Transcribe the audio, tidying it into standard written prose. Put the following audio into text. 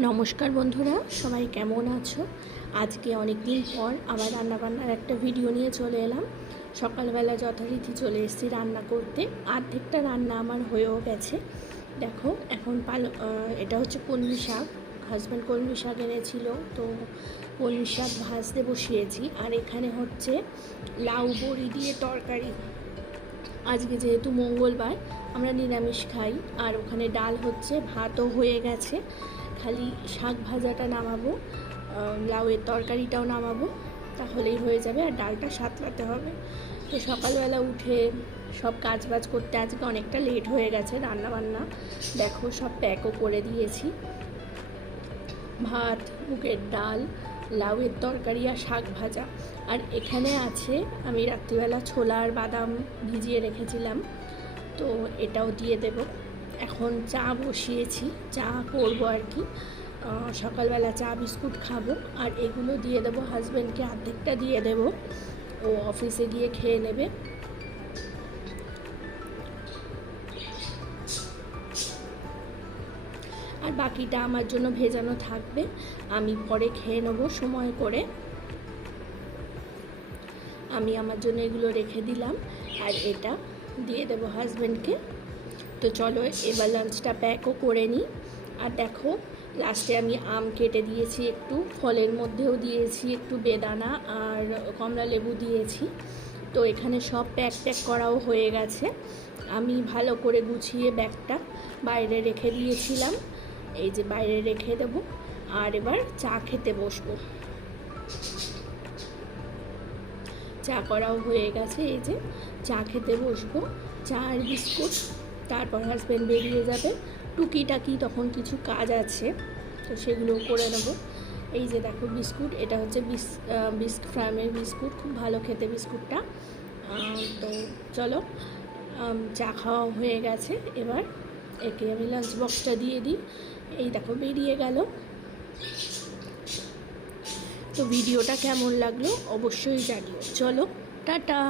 নমস্কার বন্ধুরা, সবাই কেমন আছো? আজকে অনেক দিন পর আবার রান্নাবান্নার একটা ভিডিও নিয়ে চলে এলাম। সকালবেলা যথারীতি চলে এসেছি রান্না করতে। অর্ধেকটা রান্না আমার হয়েও গেছে। দেখো এখন এটা হচ্ছে কলমি শাক। হাজব্যান্ড কলমি শাক এনেছিল, তো কলমি শাক ভাজতে বসিয়েছি। আর এখানে হচ্ছে লাউ বড়ি দিয়ে তরকারি। আজকে যেহেতু মঙ্গলবার, আমরা নিরামিষ খাই। আর ওখানে ডাল হচ্ছে, ভাতও হয়ে গেছে, খালি শাক ভাজাটা নামাবো, লাউয়ের তরকারিটাও নামাবো, তাহলেই হয়ে যাবে। আর ডালটা সাঁতলাতে হবে। তো সকালবেলা উঠে সব কাজ বাজ করতে আজকে অনেকটা লেট হয়ে গেছে। রান্নাবান্না দেখো সব প্যাকও করে দিয়েছি। ভাত, মুগের ডাল, লাউয়ের তরকারি আর শাক ভাজা। আর এখানে আছে, আমি রাত্রিবেলা ছোলা আর বাদাম ভিজিয়ে রেখেছিলাম, তো এটাও দিয়ে দেব। এখন চা বসিয়েছি, চা করবো আর কি। সকালবেলা চা বিস্কুট খাবো। আর এগুলো দিয়ে দেবো হাজব্যান্ডকে, অর্ধেকটা দিয়ে দেবো, ও অফিসে গিয়ে খেয়ে নেবে। আর বাকিটা আমার জন্য ভেজানো থাকবে, আমি পরে খেয়ে নেবো সময় করে। আমি আমার জন্য এগুলো রেখে দিলাম, আর এটা দিয়ে দেবো হাজব্যান্ডকে। তো চলো এবার লাঞ্চটা প্যাকও করে নিই। আর দেখো লাস্টে আমি আম কেটে দিয়েছি, একটু ফলের মধ্যেও দিয়েছি একটু বেদানা আর কমলা লেবু দিয়েছি। তো এখানে সব প্যাক করাও হয়ে গেছে। আমি ভালো করে গুছিয়ে ব্যাগটা বাইরে রেখে দিয়েছিলাম। এই যে বাইরে রেখে দেবো। আর এবার চা খেতে বসবো। চা করাও হয়ে গেছে, এই যে চা খেতে বসবো, চা আর বিস্কুট। তারপর হাজব্যান্ড বেরিয়ে যাবে, টুকিটাকি তখন কিছু কাজ আছে, তো সেগুলো করে নেব। এই যে দেখো বিস্কুট, এটা হচ্ছে বিস্ক ফার্মের বিস্কুট, খুব ভালো খেতে বিস্কুটটা। তো চলো, চা খাওয়া হয়ে গেছে, এবার একে আমি লাঞ্চ বক্সটা দিয়ে দিই। এই দেখো বেরিয়ে গেল। তো ভিডিওটা কেমন লাগলো অবশ্যই জানিও। চলো টাটা।